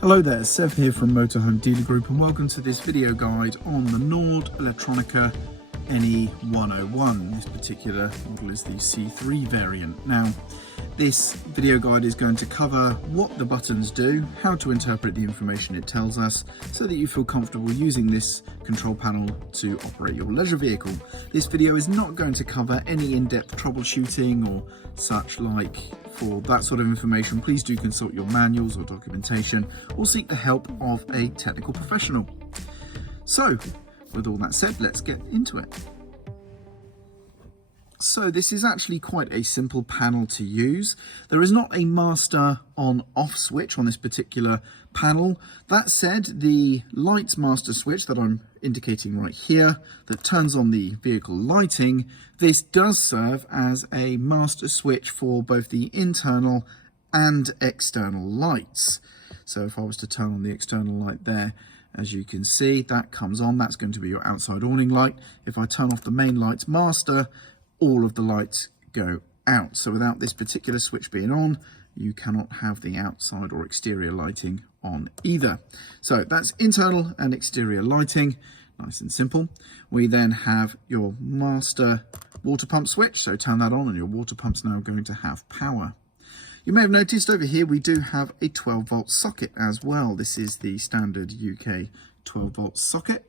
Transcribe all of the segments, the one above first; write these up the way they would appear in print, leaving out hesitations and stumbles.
Hello there, Sev here from Motorhome Dealer Group and welcome to this video guide on the Nord Elettronica NE101. This particular model is the C3 variant. Now, this video guide is going to cover what the buttons do, how to interpret the information it tells us, so that you feel comfortable using this control panel to operate your leisure vehicle. This video is not going to cover any in-depth troubleshooting or such like. For that sort of information, please do consult your manuals or documentation or seek the help of a technical professional. So, with all that said, let's get into it. So this is actually quite a simple panel to use. There is not a master on-off switch on this particular panel. That said, the lights master switch that I'm indicating right here that turns on the vehicle lighting, this does serve as a master switch for both the internal and external lights. So if I was to turn on the external light there, as you can see, that comes on. That's going to be your outside awning light. If I turn off the main lights master, all of the lights go out. So without this particular switch being on, you cannot have the outside or exterior lighting on either. So that's internal and exterior lighting, nice and simple. We then have your master water pump switch, so turn that on and your water pump's now going to have power. You may have noticed over here we do have a 12 volt socket as well. This is the standard UK 12 volt socket.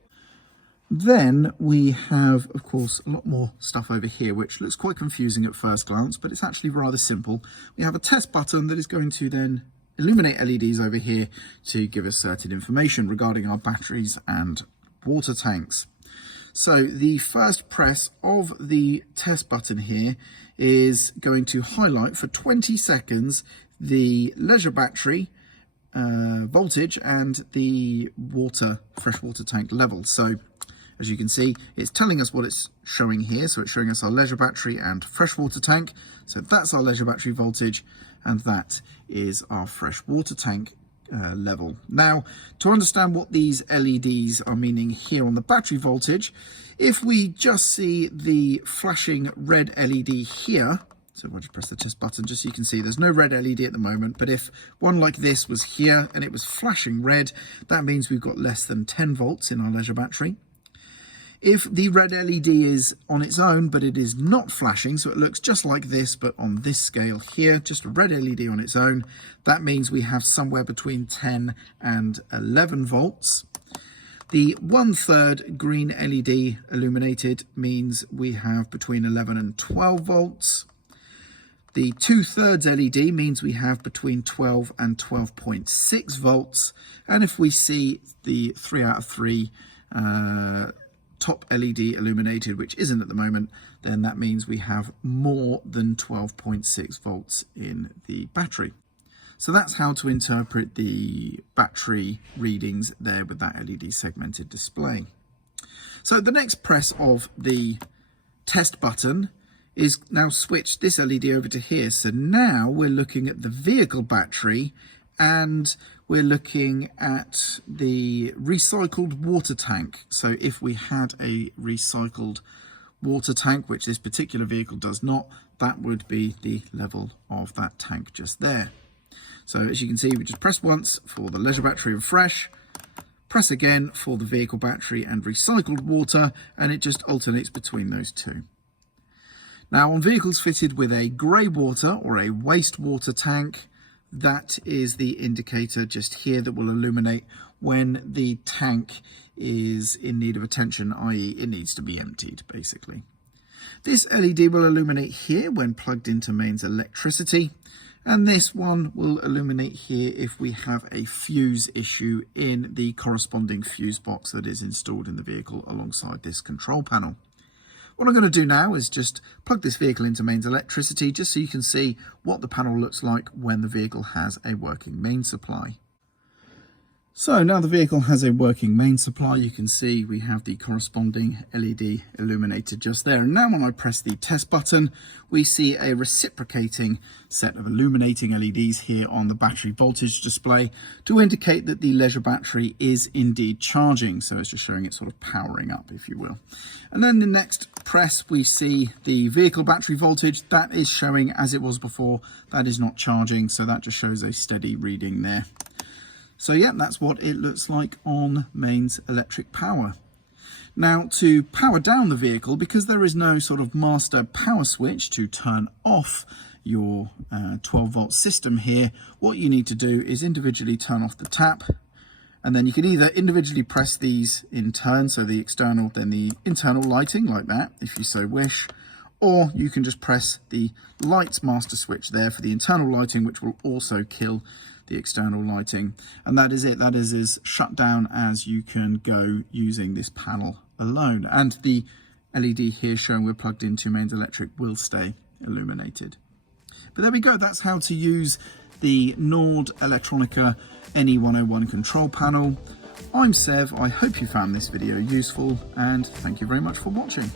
Then we have, of course, a lot more stuff over here, which looks quite confusing at first glance, but it's actually rather simple. We have a test button that is going to then illuminate LEDs over here to give us certain information regarding our batteries and water tanks. So the first press of the test button here is going to highlight for 20 seconds the leisure battery voltage and the fresh water tank level. So as you can see, it's telling us what it's showing here. So it's showing us our leisure battery and freshwater tank. So that's our leisure battery voltage, and that is our freshwater tank level. Now, to understand what these LEDs are meaning here on the battery voltage, if we just see the flashing red LED here, so if I just press the test button, just so you can see there's no red LED at the moment, but if one like this was here and it was flashing red, that means we've got less than 10 volts in our leisure battery. If the red LED is on its own, but it is not flashing, so it looks just like this, but on this scale here, just a red LED on its own, that means we have somewhere between 10 and 11 volts. The 1/3 green LED illuminated means we have between 11 and 12 volts. The 2/3 LED means we have between 12 and 12.6 volts. And if we see the 3 out of 3 top LED illuminated, which isn't at the moment, then that means we have more than 12.6 volts in the battery. So that's how to interpret the battery readings there with that LED segmented display. So the next press of the test button is now switched this LED over to here. So now we're looking at the vehicle battery and we're looking at the recycled water tank. So if we had a recycled water tank, which this particular vehicle does not, that would be the level of that tank just there. So as you can see, we just press once for the leisure battery and fresh, press again for the vehicle battery and recycled water, and it just alternates between those two. Now on vehicles fitted with a grey water or a wastewater tank, that is the indicator just here that will illuminate when the tank is in need of attention, i.e. it needs to be emptied, basically. This LED will illuminate here when plugged into mains electricity, and this one will illuminate here if we have a fuse issue in the corresponding fuse box that is installed in the vehicle alongside this control panel. What I'm going to do now is just plug this vehicle into mains electricity just so you can see what the panel looks like when the vehicle has a working main supply. So now the vehicle has a working main supply, you can see we have the corresponding LED illuminated just there. And now when I press the test button, we see a reciprocating set of illuminating LEDs here on the battery voltage display to indicate that the leisure battery is indeed charging. So it's just showing it sort of powering up, if you will. And then the next press, we see the vehicle battery voltage. That is showing as it was before. That is not charging, so that just shows a steady reading there. So yeah, that's what it looks like on mains electric power. Now, to power down the vehicle, because there is no sort of master power switch to turn off your 12-volt system here, what you need to do is individually turn off the tap, and then you can either individually press these in turn, so the external, then the internal lighting, like that, if you so wish, or you can just press the lights master switch there for the internal lighting, which will also kill the external lighting. And that is it. That is as shut down as you can go using this panel alone. And the LED here showing we're plugged into mains electric will stay illuminated. But there we go. That's how to use the Nord Elettronica NE101 control panel. I'm Sev. I hope you found this video useful, and thank you very much for watching.